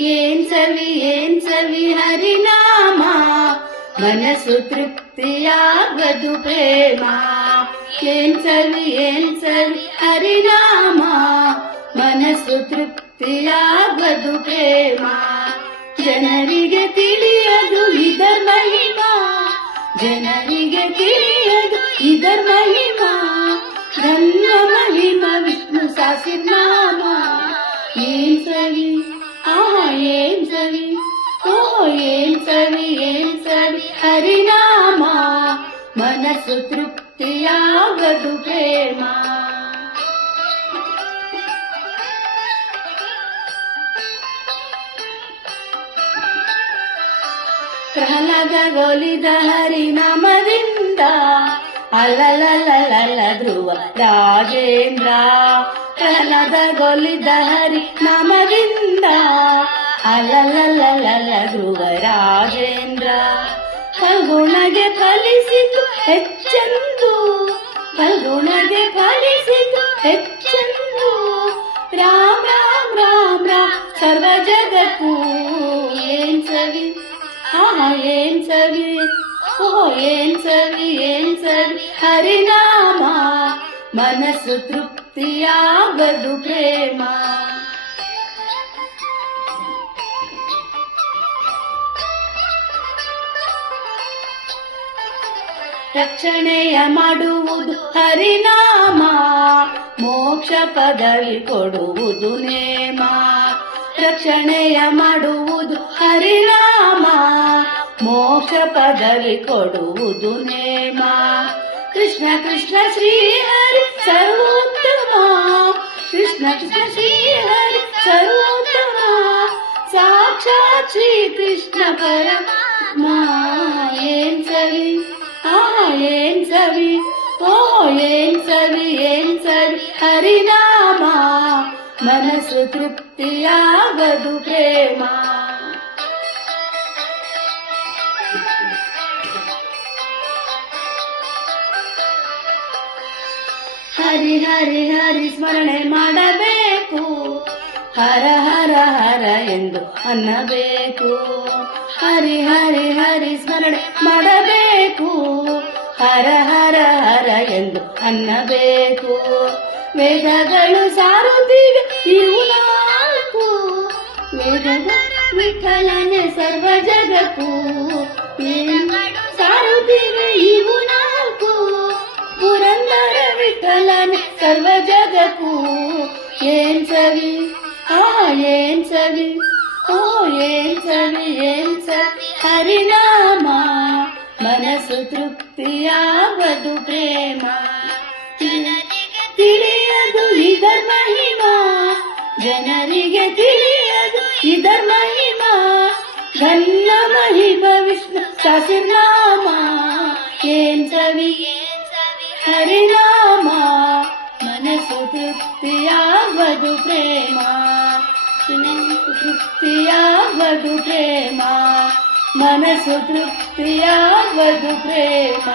ಏನ್ ಸವಿ ಹರಿನಾಮ, ಮನಸ್ಸು ತೃಪ್ತಿಯಾಗದು ಪ್ರೇಮ. ಏನ್ ಸವಿ ಹರಿನಾಮ, ಮನಸ್ಸು ತೃಪ್ತಿಯಾಗದು ಪ್ರೇಮ. ಜನರಿಗೆ ತಿಳಿಯದು ಇದರ ಮಹಿಮಾ, ಜನರಿಗೆ ತಿಳಿಯದು ಇದರ ಮಹಿಮಾ. ಧನ್ಯ ಮಹಿಮಾ ವಿಷ್ಣು ಸಹಸ್ರನಾಮ. ಏನ್ ಸವಿ ಏನ್ ಸವಿ ಏನ್ ಸವಿ ಹರಿನಾಮ, ಮನಸ್ಸು ತೃಪ್ತಿಯಾಗದು ಪ್ರೇಮ. ಪ್ರಹ್ಲಾದಗೊಲಿದ ಹರಿನಾಮದಿಂದ ಅಲಲಲಲ ಧ್ರುವ ರಾಜೇಂದ್ರ. ಪ್ರಹ್ಲಾದಗೊಲಿದ ಹರಿನಾಮದಿಂದ ಅಲಲಲಲ ಧ್ರುವ ರಾಜೇಂದ್ರ. ಫಲ್ಗುಣಗೆ ಫಲಿಸಿತು ಹೆಚ್ಚೆಂದು, ಫಲ್ಗುಣಗೆ ಫಲಿಸಿತು ಹೆಚ್ಚೆಂದು. ರಾಮ ರಾಮ ರಾಮ ರಾಮ ಸರ್ವ ಜಗತ್ತು. ಏನ್ ಸವಿ ಏನ್ ಸವಿ ಏನ್ ಸವಿ ಹರಿನಾಮ, ಮನಸ್ಸು ತೃಪ್ತಿಯಾಗದು ಪ್ರೇಮ. ರಕ್ಷಣೆಯ ಮಾಡುವುದು ಹರಿನಾಮ, ಮೋಕ್ಷ ಪದವಿ ಕೊಡುವುದು ನೇಮ. ರಕ್ಷಣೆಯ ಮಾಡುವುದು ಹರಿನಾಮ, ಮೋಕ್ಷ ಪದವಿ ಕೊಡುವುದು ನೇಮ. ಕೃಷ್ಣ ಕೃಷ್ಣ ಶ್ರೀ ಹರಿ ಸರ್ವೋತ್ತಮ, ಕೃಷ್ಣ ಕೃಷ್ಣ ಶ್ರೀ ಹರಿ ಸರ್ವೋತ್ತಮ. ಸಾಕ್ಷಾತ್ ಶ್ರೀ ಕೃಷ್ಣ ಪರಮಾತ್ಮ. ಏನ್ ಸವಿ ಏನ್ ಸವಿ ಏನ್ ಸವಿ ಹರಿನಾಮ, ಮನಸ್ಸು ತೃಪ್ತಿಯಾಗದು ಪ್ರೇಮ. ಹರಿ ಹರಿ ಹರಿ ಸ್ಮರಣೆ ಮಾಡಬೇಕು, ಹರ ಹರ ಹರ ಎಂದು ಅನ್ನಬೇಕು. ಹರಿ ಹರಿ ಹರಿ ಸ್ಮರಣೆ ಮಾಡಬೇಕು, ಹರ ಹರ ಹರ ಎಂದು ಅನ್ನಬೇಕು. ವೇದಗಳು ಸಾರುತ್ತಿವೆ ಇವು ನಾಲ್ಕು, ವೇದದ ವಿಠಲನೆ ಸರ್ವ ಜಗತ್ತು. ವೇದಗಳು ಸಾರುತ್ತಿವೆ ಇವು ನಾಲ್ಕು, ಪುರಂದರ ವಿಠಲನೆ ಸರ್ವ ಜಗತ್ತು. ಏನ್ ಸವಿ ಏನ್ ಸವಿ ಏನ್ ಸವಿ ಹರಿನಾಮ, ಮನಸ್ಸು ತೃಪ್ತಿಯಾಗದು ಪ್ರೇಮ. ತಿಳಿಯದು ಇದರ ಮಹಿಮಾ, ಜನರಿಗೆ ತಿಳಿಯದು ಇದರ ಮಹಿಮಾ. ಘನ್ನ ಮಹಿಮಾ ವಿಷ್ಣು ಸಹಸ್ರನಾಮ. ಏನ್ ಸವಿ ಹರಿನಾಮ, ಮನಸ್ಸು ತೃಪ್ತಿಯಾಗದು ಪ್ರೇಮ. ತೃಪ್ತಿಯಾಗದು ಪ್ರೇಮ, ಮನಸ್ಸು ತೃಪ್ತಿಯಾಗದು ಪ್ರೇಮ.